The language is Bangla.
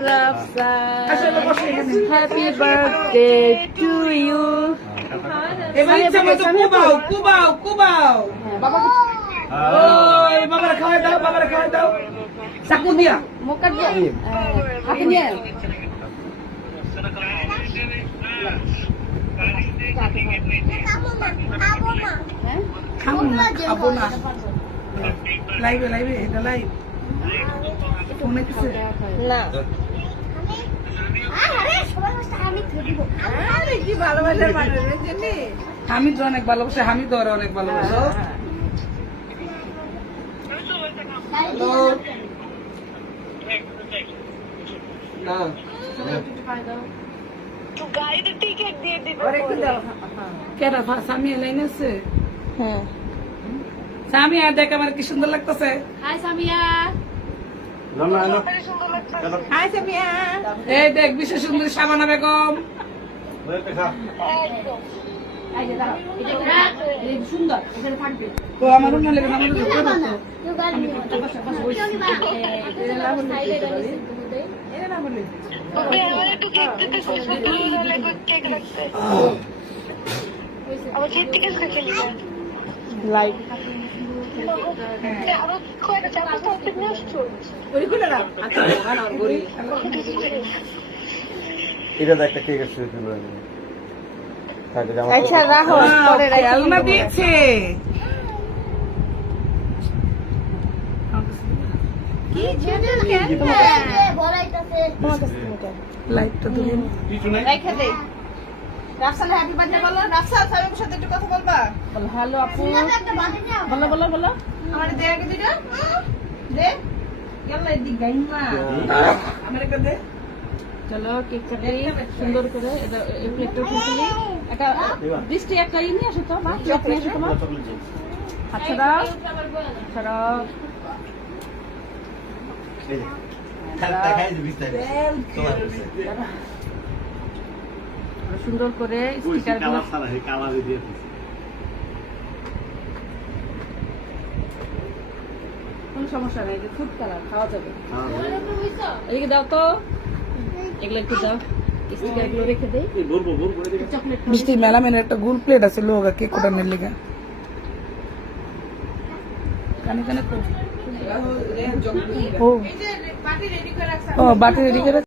Rafsan. Happy birthday to you. এবার ইচ্ছা মতো কুবাও ওই বাবার খাওয়াই দাও চাকু দিয়া মুখটা দিয়ে হাতে নিয়ে খাবো না লাইভে এটা লাইভ ফোনে কিছু না কি ভালোবাসার মানুষ হামিদ অনেক ভালোবাসে হামিদ ওর অনেক ভালোবাসে কেরা সামিয়া লাইন আছে হ্যাঁ সামিয়া দেখ আমার কি সুন্দর লাগতেছে হাই সামিয়া হাই সামিয়া এই দেখ বিশেষ সুন্দর শাবানা বেগম সুন্দর এখানে থাকবে ও আমার অন্য লেগে আমার লাইভ এটা তো একটা কেক আছে আচ্ছা রাখো পরে খেলনা দিয়েছে কি লাইটটা ধরে রেখে দে রাফসান হ্যাপি বার্থডে বলো রাফসান সামিমের সাথে একটু কথা বলবা বলো হ্যালো আপু বলো আমার দে আগে দুইটা দে ইয়াল্লা এদিক গাইমা আমার একটা দে চলো কেক কাটি সুন্দর করে এটা এই প্লেটটা খুলি একটা বৃষ্টি একটা নিয়ে আসো তো বা চপ নিয়ে আসো তোমার আচ্ছা দাও ছাড়াও সুন্দর করে স্টিকার কোন সমস্যা নেই ফুড কালার খাওয়া যাবে এদিকে দাও তো এগুলো একটু দাও স্টিকার গুলো রেখে দেই চকলেট মিষ্টি মেলামেনের একটা গোল প্লেট আছে লোগা কেক কোটানোর লেগে কানে কানে ও বাটি রেডি করে